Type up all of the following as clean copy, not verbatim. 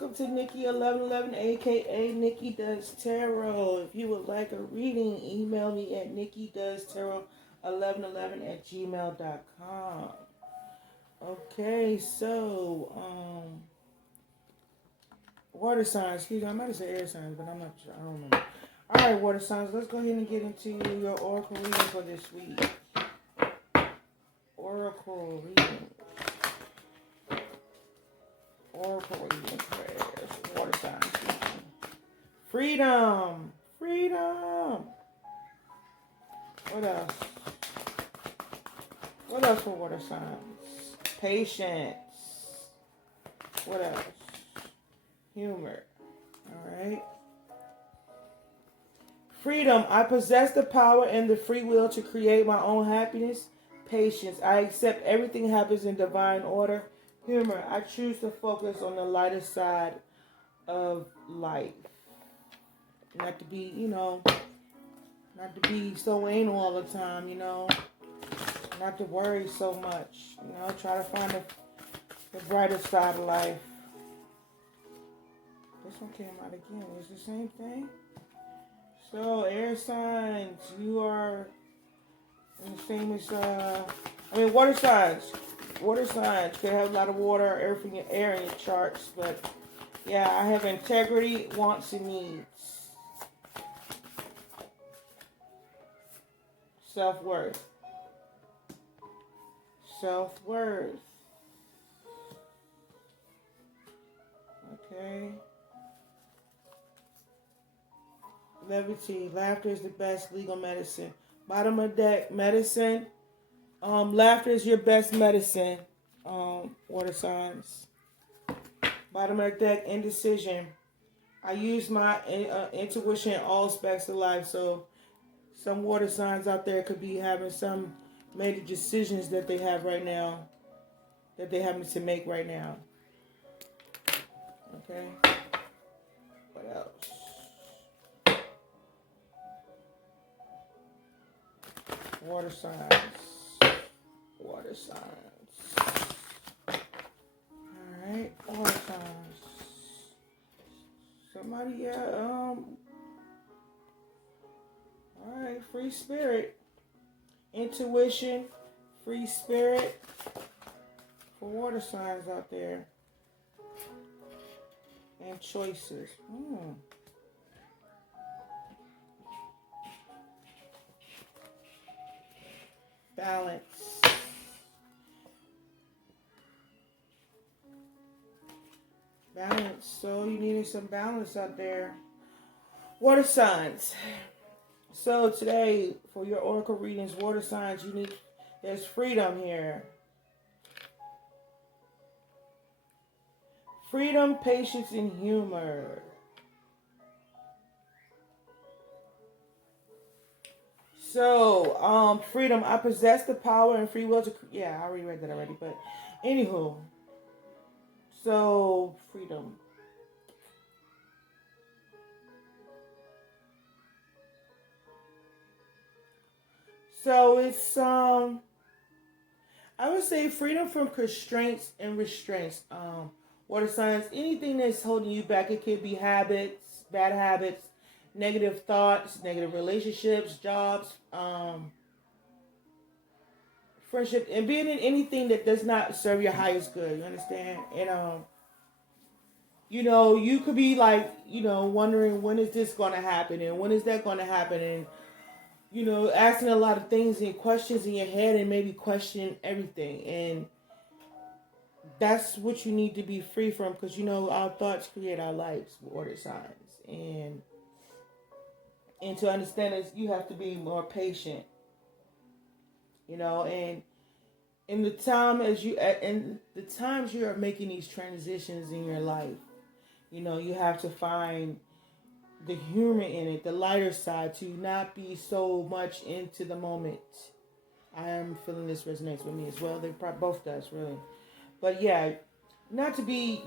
welcome to Nikki 1111, aka Nikki Does Tarot. If you would like a reading, email me at nikkidoestarot1111 at gmail.com. Okay, so water signs. Excuse me, I might have said air signs, but I'm not sure. I don't remember. All right, water signs. Let's go ahead and get into your oracle reading for this week. Oracle reading. Oracle reading prayers. Water signs. Freedom. Freedom. What else? What else for water signs? Patience. What else? Humor. Alright. Freedom. I possess the power and the free will to create my own happiness. Patience. I accept everything happens in divine order. Humor. I choose to focus on the lighter side of life. Not to be, not to be so anal all the time, Not to worry so much, Try to find the brighter side of life. This one came out again. It's the same thing. So, air signs, you are in the same as, water signs. Water signs could have a lot of water, everything, air in your charts, but yeah, I have integrity, wants, and needs. Self-worth. Self-worth. Okay. Levity. Laughter is the best legal medicine. Bottom of deck, medicine. Laughter is your best medicine. Water signs. Bottom of the deck, indecision. I use my intuition in all aspects of life. So some water signs out there could be having some major decisions that they have right now, that they having to make right now. Okay. What else? Water signs. Water signs. Alright, water signs. Somebody, alright, free spirit. Intuition, free spirit. For water signs out there. And choices. Balance. Balance. So you needed some balance out there. Water signs. So today, for your oracle readings, water signs, there's freedom here. Freedom, patience, and humor. So, freedom. I possess the power and free will to... Yeah, I already read that already, but... Anywho. So, freedom. So, it's, I would say freedom from constraints and restraints. Water signs, anything that's holding you back. It could be habits, bad habits, negative thoughts, negative relationships, jobs, friendship, and being in anything that does not serve your highest good. You understand? And you could be like, wondering when is this going to happen and when is that going to happen, and asking a lot of things and questions in your head and maybe question everything. And that's what you need to be free from, because our thoughts create our lives, water signs. And to understand this, you have to be more patient. And in the times you are making these transitions in your life, you have to find the humor in it, the lighter side, to not be so much into the moment. I am feeling this resonates with me as well. They probably both does, really. But yeah, not to be,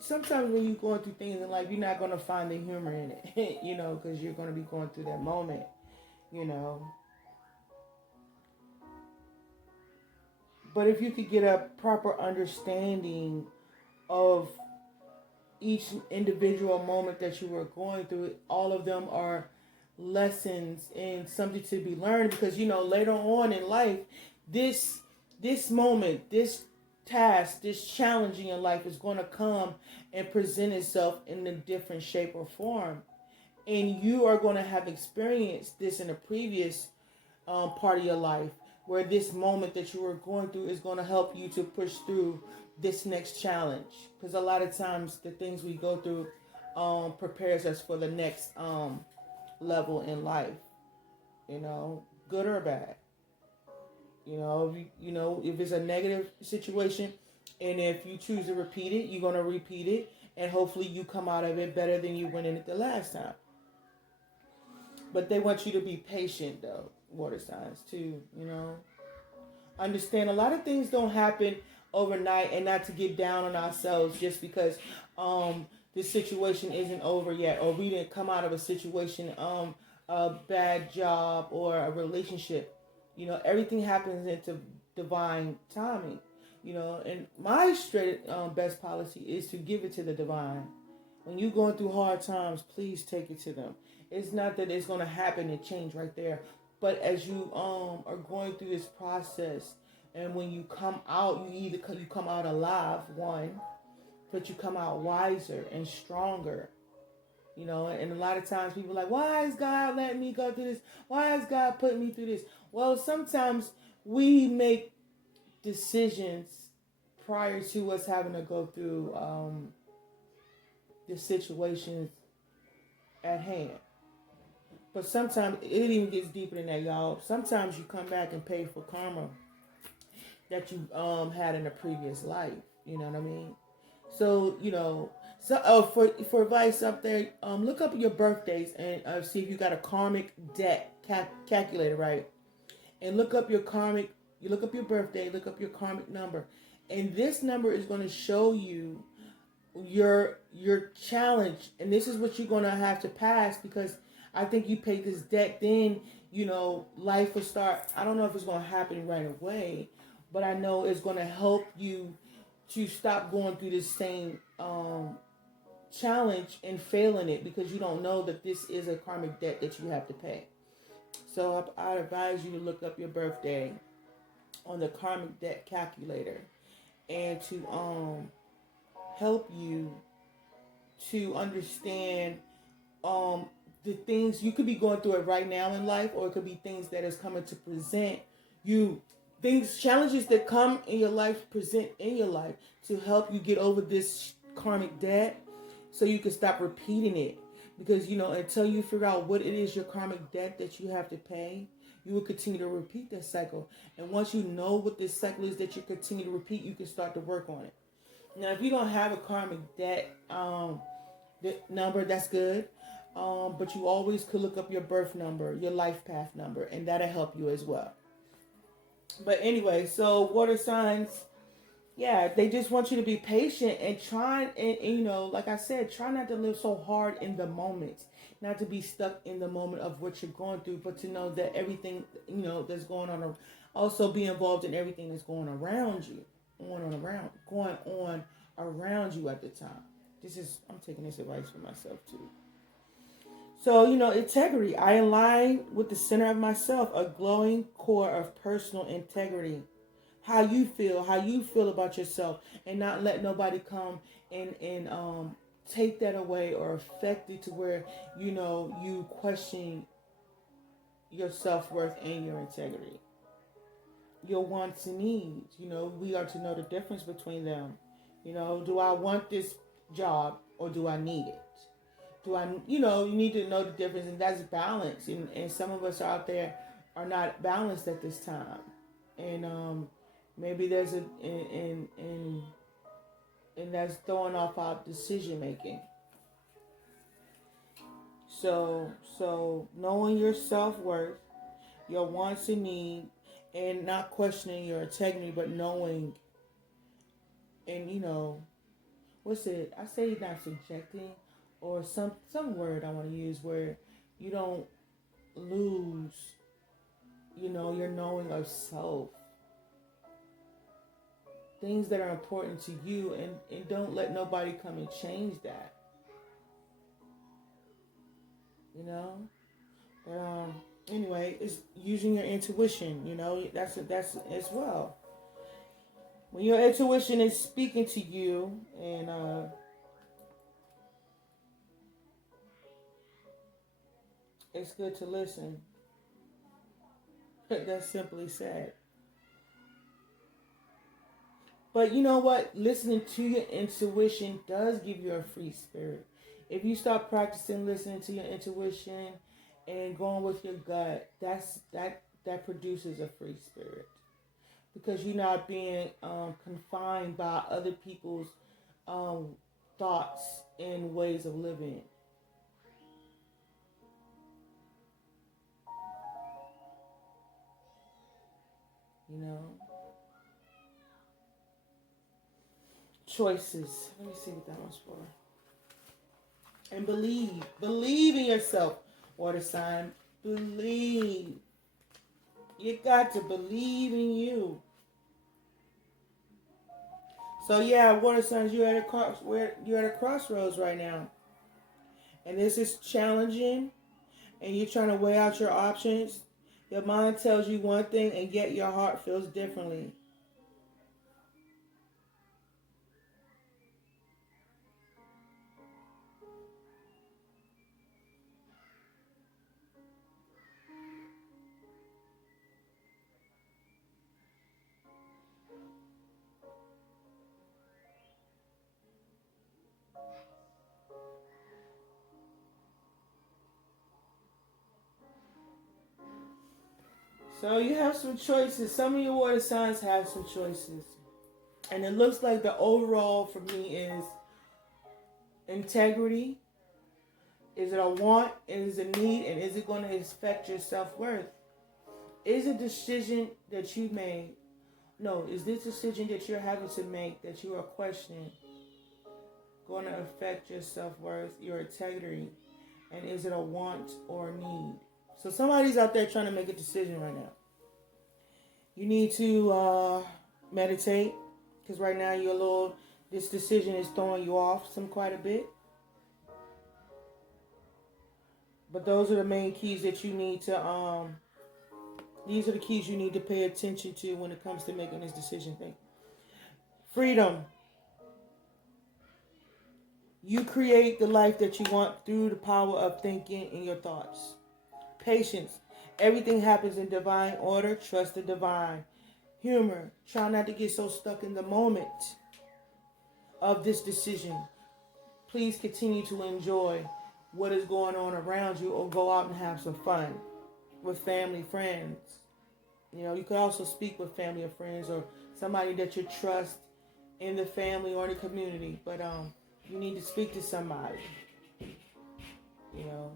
sometimes when you're going through things in life, you're not going to find the humor in it, because you're going to be going through that moment, But if you could get a proper understanding of each individual moment that you were going through, all of them are lessons and something to be learned, because later on in life, this moment, this task, this challenge in your life is going to come and present itself in a different shape or form, and you are going to have experienced this in a previous part of your life, where this moment that you were going through is going to help you to push through this next challenge, because a lot of times the things we go through prepares us for the next level in life, good or bad. If it's a negative situation, and if you choose to repeat it, you're going to repeat it, and hopefully you come out of it better than you went in it the last time. But they want you to be patient, though, water signs, too, Understand a lot of things don't happen overnight, and not to get down on ourselves just because this situation isn't over yet, or we didn't come out of a situation, a bad job or a relationship. Everything happens into divine timing. And my straight best policy is to give it to the divine. When you're going through hard times, please take it to them. It's not that it's going to happen and change right there, but as you are going through this process, and when you come out, you come out alive, one, but you come out wiser and stronger. And a lot of times people are like, why is God letting me go through this? Why is God putting me through this? Well, sometimes we make decisions prior to us having to go through the situations at hand. But sometimes it even gets deeper than that, y'all. Sometimes you come back and pay for karma that you had in a previous life. You know what I mean? So, for advice up there, look up your birthdays and see if you got a karmic debt calculator, right? And look up your birthday, look up your karmic number. And this number is going to show you your challenge. And this is what you're going to have to pass, because I think you pay this debt, then, life will start. I don't know if it's going to happen right away, but I know it's going to help you to stop going through this same challenge and failing it, because you don't know that this is a karmic debt that you have to pay. So I advise you to look up your birthday on the karmic debt calculator, and to help you to understand the things you could be going through it right now in life, or it could be things that is coming to present you, challenges that come in your life, present in your life, to help you get over this karmic debt, so you can stop repeating it. Because until you figure out what it is, your karmic debt that you have to pay, you will continue to repeat that cycle. And once you know what this cycle is that you continue to repeat, you can start to work on it. Now, if you don't have a karmic debt number, that's good. But you always could look up your birth number, your life path number, and that'll help you as well. But anyway, so water signs, yeah, they just want you to be patient and try, and like I said, try not to live so hard in the moment, not to be stuck in the moment of what you're going through, but to know that everything, that's going on, also be involved in everything that's going around you, going on around you at the time. I'm taking this advice for myself too. So, integrity. I align with the center of myself, a glowing core of personal integrity. How you feel about yourself, and not let nobody come and take that away or affect it to where, you question your self-worth and your integrity. Your wants and needs. We are to know the difference between them. Do I want this job or do I need it? You need to know the difference, and that's balance. And some of us out there are not balanced at this time. And maybe there's and that's throwing off our decision making. So knowing your self-worth, your wants and needs, and not questioning your integrity, but knowing, and what's it? I say not subjecting, or some word I want to use where you don't lose, your knowing of self. things that are important to you, and don't let nobody come and change that. You know? But, anyway, it's using your intuition, you know, that's as well. When your intuition is speaking to you, and it's good to listen. That's simply said. But you know what? Listening to your intuition does give you a free spirit. If you start practicing listening to your intuition and going with your gut, that produces a free spirit, because you're not being confined by other people's thoughts and ways of living. You know, choices. Let me see what that one's for. And believe in yourself, water sign. Believe. You got to believe in you. So yeah, water signs, you're at a crossroads right now, and this is challenging, and you're trying to weigh out your options. Your mind tells you one thing, and yet your heart feels differently. So you have some choices. Some of your water signs have some choices. And it looks like the overall for me is integrity. Is it a want? Is it a need? And is it going to affect your self-worth? Is a decision that you made? No, is this decision that you're having to make, that you are questioning, going to affect your self-worth, your integrity? And is it a want or a need? So somebody's out there trying to make a decision right now. You need to meditate, because right now this decision is throwing you off quite a bit. But those are the main keys that you need to, these are the keys you need to pay attention to when it comes to making this decision thing. Freedom. You create the life that you want through the power of thinking and your thoughts. Patience. Everything happens in divine order. Trust the divine. Humor. Try not to get so stuck in the moment of this decision. Please continue to enjoy what is going on around you, or go out and have some fun with family, friends. You know, you could also speak with family or friends, or somebody that you trust in the family or the community. But you need to speak to somebody. You know.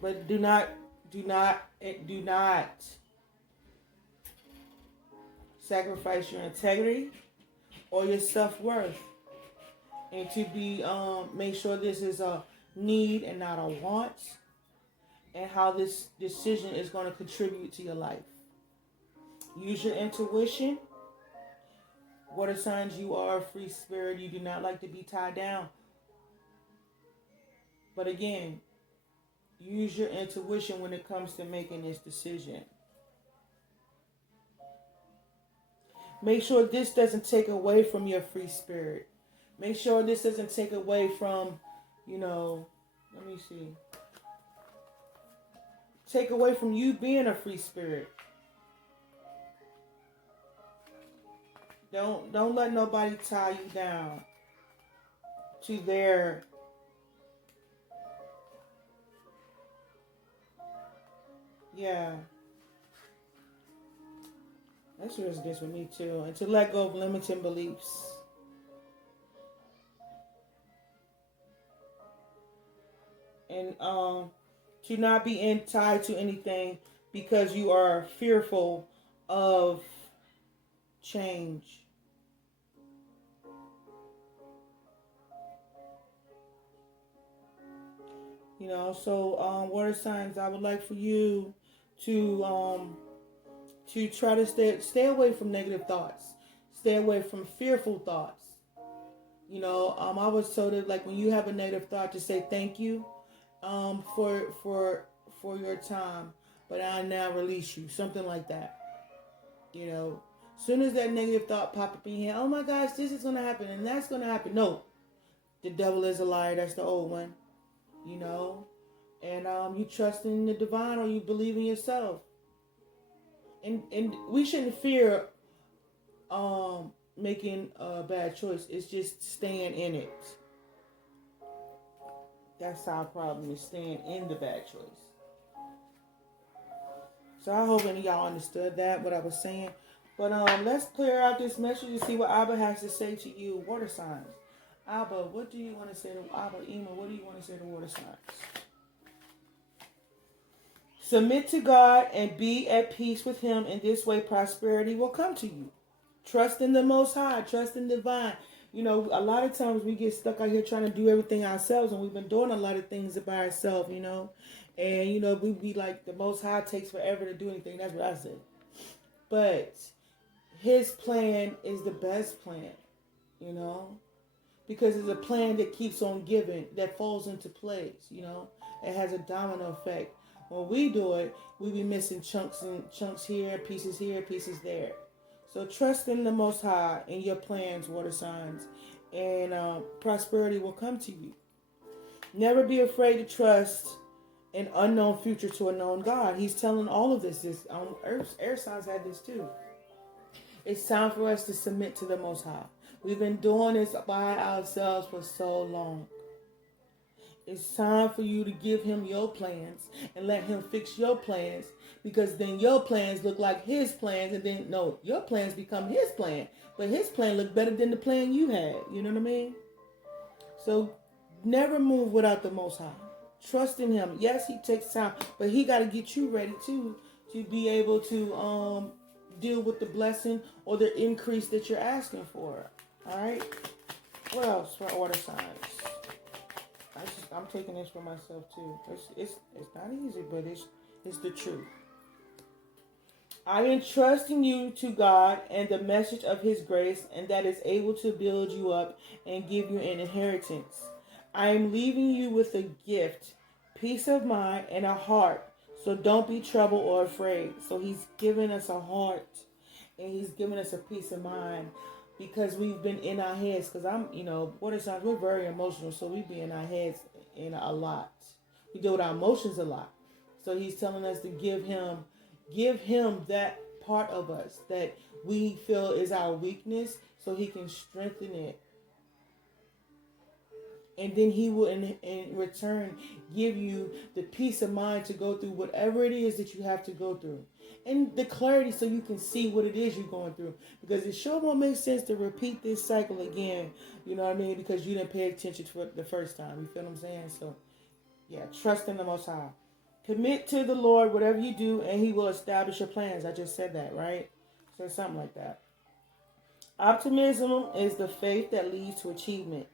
But do not sacrifice your integrity or your self-worth, and to be make sure this is a need and not a want, and how this decision is going to contribute to your life. Use your intuition. Water signs, you are a free spirit. You do not like to be tied down. But again, use your intuition when it comes to making this decision. Make sure this doesn't take away from your free spirit. Make sure this doesn't take away from, let me see. Take away from you being a free spirit. Don't let nobody tie you down to their That's what it is with me too. And to let go of limiting beliefs. And to not be tied to anything because you are fearful of change. So water signs, I would like for you to try to stay away from negative thoughts. Stay away from fearful thoughts. I was told that, like, when you have a negative thought, to say thank you, for your time, but I now release you, something like that. Soon as that negative thought pop up in your head, oh my gosh, this is gonna happen and that's gonna happen. No, the devil is a liar. That's the old one. you know, and you trust in the divine, or you believe in yourself. And we shouldn't fear making a bad choice. It's just staying in it. That's our problem, is staying in the bad choice. So I hope any of y'all understood that, what I was saying. But let's clear out this message and see what Abba has to say to you, water signs. Abba, what do you want to say to Abba, Ema, what do you want to say to water signs? Submit to God and be at peace with Him. In this way, prosperity will come to you. Trust in the Most High. Trust in the divine. You know, a lot of times we get stuck out here trying to do everything ourselves, and we've been doing a lot of things by ourselves, you know. And, you know, we be like, the Most High takes forever to do anything. That's what I said. But His plan is the best plan, you know. Because it's a plan that keeps on giving, that falls into place, you know. It has a domino effect. When we do it, we be missing chunks here, pieces there. So trust in the Most High in your plans, water signs, and prosperity will come to you. Never be afraid to trust an unknown future to a known God. He's telling all of this. Air signs had this too. It's time for us to submit to the Most High. We've been doing this by ourselves for so long. It's time for you to give Him your plans and let Him fix your plans, because then your plans look like His plans, and then, no, your plans become His plan, but His plan look better than the plan you had. You know what I mean? So never move without the Most High. Trust in Him. Yes, He takes time, but He got to get you ready too, to be able to deal with the blessing or the increase that you're asking for. All right? What else for water signs? I'm taking this for myself too. It's not easy, but it's the truth. I entrust you to God and the message of His grace, and that is able to build you up and give you an inheritance. I am leaving you with a gift, peace of mind, and a heart. So don't be troubled or afraid. So He's given us a heart, and He's given us a peace of mind, because we've been in our heads. Because water signs, we're very emotional, so we be in our heads in a lot. We deal with our emotions a lot. So He's telling us to give him that part of us that we feel is our weakness, so He can strengthen it. And then He will in return give you the peace of mind to go through whatever it is that you have to go through. And the clarity, so you can see what it is you're going through. Because it sure won't make sense to repeat this cycle again. You know what I mean? Because you didn't pay attention to it the first time. You feel what I'm saying? So, yeah, trust in the Most High. Commit to the Lord whatever you do, and He will establish your plans. I just said that, right? So something like that. Optimism is the faith that leads to achievement.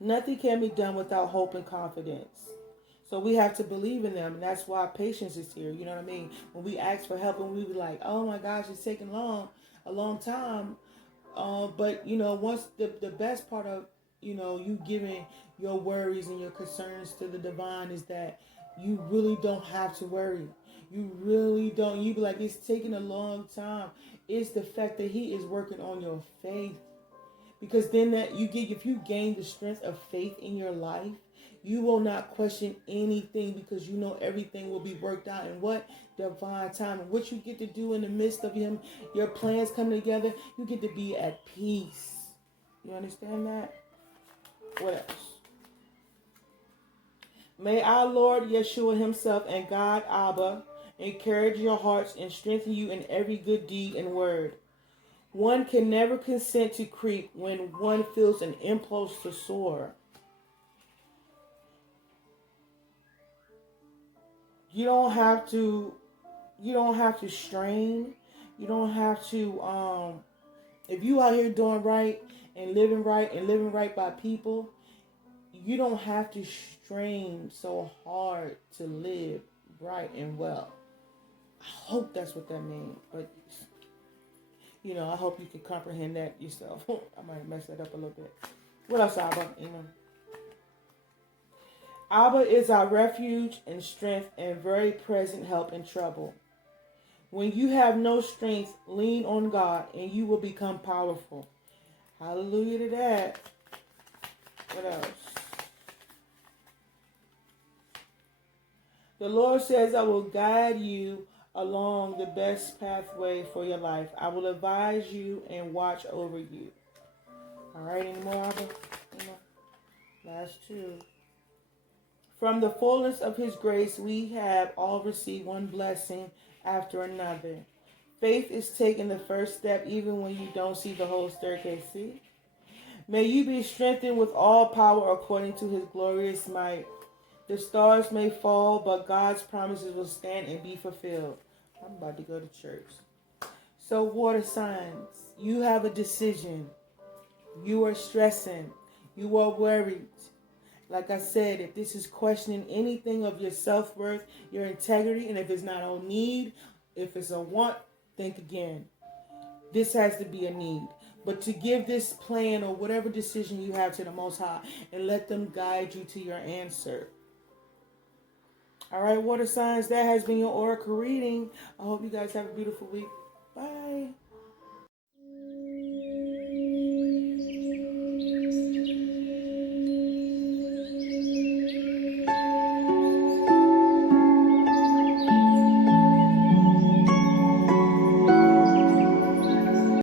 Nothing can be done without hope and confidence. So we have to believe in them, and that's why patience is here. You know what I mean? When we ask for help, and we be like, "Oh my gosh, it's taking a long time." But once the best part of you giving your worries and your concerns to the divine is that you really don't have to worry. You really don't. You be like, it's taking a long time. It's the fact that He is working on your faith. Because then if you gain the strength of faith in your life, you will not question anything, because you know everything will be worked out in what? Divine time. And what you get to do in the midst of your plans coming together, you get to be at peace. You understand that? What else? May our Lord Yeshua Himself and God Abba encourage your hearts and strengthen you in every good deed and word. One can never consent to creep when one feels an impulse to soar. You don't have to strain. You don't have to if you out here doing right and living right by people, you don't have to strain so hard to live right and well. I hope that's what that means. But I hope you can comprehend that yourself. I might mess that up a little bit. What else, Abba? Abba is our refuge and strength and very present help in trouble. When you have no strength, lean on God and you will become powerful. Hallelujah to that. What else? The Lord says, I will guide you along the best pathway for your life. I will advise you and watch over you. All right, any more, Abba? Last two. From the fullness of his grace, we have all received one blessing after another. Faith is taking the first step even when you don't see the whole staircase. See? May you be strengthened with all power according to his glorious might. The stars may fall, but God's promises will stand and be fulfilled. I'm about to go to church. So, water signs, you have a decision. You are stressing. You are worried. Like I said, if this is questioning anything of your self-worth, your integrity, and if it's not a need, if it's a want, think again. This has to be a need. But to give this plan or whatever decision you have to the Most High and let them guide you to your answer. All right, water signs, that has been your oracle reading. I hope you guys have a beautiful week. Bye.